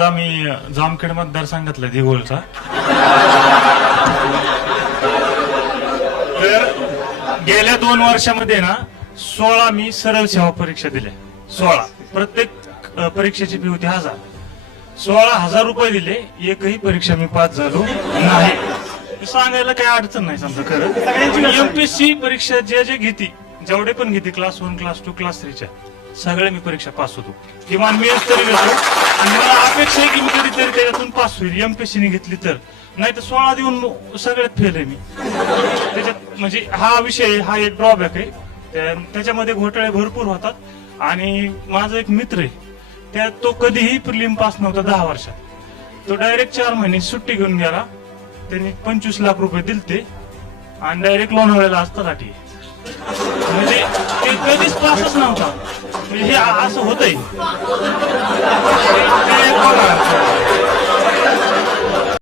आता मी जामखेड मतदारसंघातला दिघोलचा. तर गेल्या 2 वर्षामध्ये ना 16 मी सरळ सेवा परीक्षा दिल्या. 16 प्रत्येक परीक्षेची फी होती 1000. 16,000 रुपये दिले. एकही परीक्षा मी पास झालो नाही. सांगायला काही अडचण नाही समजा खरं. एमपीएससी परीक्षा जे घेते जेवढे पण घेते क्लास 1 क्लास 2 क्लास 3च्या सगळ्या मी परीक्षा पास होतो. किमान मी तरी घेतो आणि मला अपेक्षा आहे की मी कधीतरी त्याच्यातून पास होईल एमपीएससीने घेतली तर. नाही तर 16 देऊन सगळ्यात फेल आहे मी. त्याच्यात म्हणजे हा विषय हा एक ड्रॉबॅक आहे. त्याच्यामध्ये घोटाळे भरपूर होतात. आणि माझा एक मित्र आहे तो कधीही प्रिलिम पास नव्हता 10 वर्षात. तो डायरेक्ट 4 महिने सुट्टी घेऊन गेला. त्यांनी 25 लाख रुपये दिलते आणि डायरेक्ट लोणावळ्याला असता साठी. म्हणजे ते कधीच पासच नव्हता. म्हणजे हे असं होतंय.